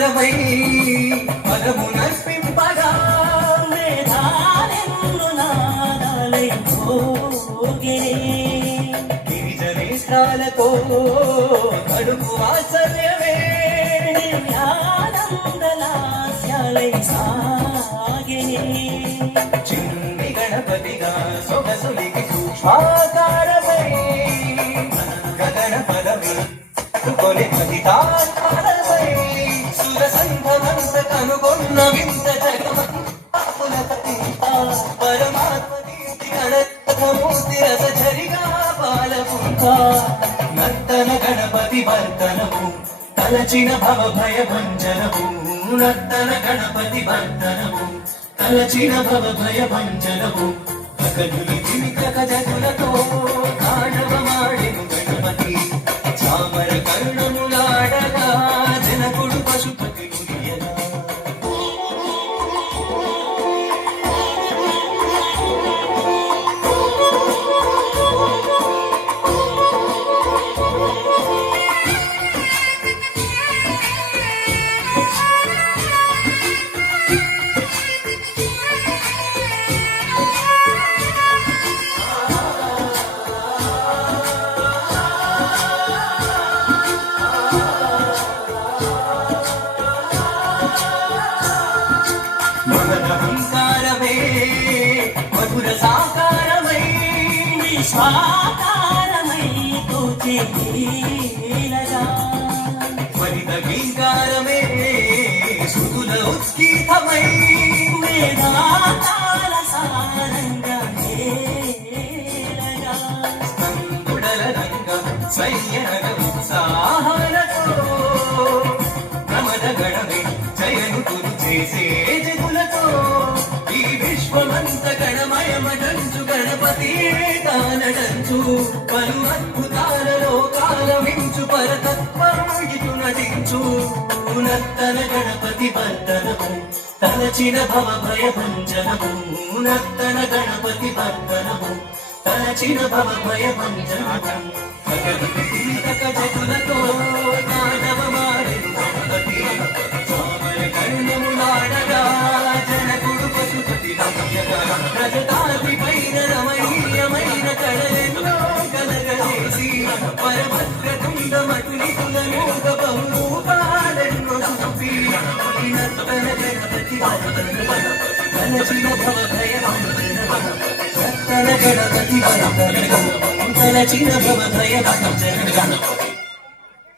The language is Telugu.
సాకారమై పదమునర్పింపగా మేధాలెన్ను నాదాలై భోగినే గిరిజనేత్రాలతో కడుపు వాత్సల్యమే దివ్యానందలాస్యాలై సాగినే చిన్ని గణపతిగా సొగసులికి సూక్ష్మాకారమై గగన పదవి కొని పతితాకారమై సుర సంఘమంత కనుగొన్న వింత జగమతి పరమాత్మ కీర్తి గణపతమూర్తి రసఝరిగా పాలపుంత నర్తన గణపతి వర్తనము తలచిన భవ భయ భంజనము నర్తన గణపతి వర్తనము తలచిన భవ భయ భంజనము భగనుని దిమిక జగులతో తాండవమాడెను గణపతి చామర కరుణములాడగా జనకుడు పశుపతి మురియగా మహదహంకారమే మధుర సాకారమై విశ్వాకారమై తోచేలగా వనిత గీంకారమే శృతుల ఉత్కీతమై మేధాకాల సారంగా హేళగా స్కందుడల రంగ సైన్యనగ ఉత్సాహాలతో ప్రమద గణమే జయనుతులు చేసే జగులతో ఈ విశ్వమంత గణమయమడంచు గణపతి కానడంచు పలు అద్భుతాలలో కాలమించు పరతత్వం ఇటు నటించు నర్తన గణపతి వర్తనము తలచిన భవ భయ భంజనము నర్తన గణపతి వర్తనము తలచిన భవ భయ భంజనము జగులతో తాండవమాడెను గణపతి చామర కరుణములాడగా జనకుడు పశుపతి రమ్యగా రజతాది పైన రమణీయమైన కళలెన్నో కలగలేసి పరమద్రతుండమటుని కులమోగ బహురూపాలెన్నో చూపి నర్తన గణపతి తలచిన భవ భయ భంజనము నర్తన గణపతి తలచిన భవ భయ భంజనము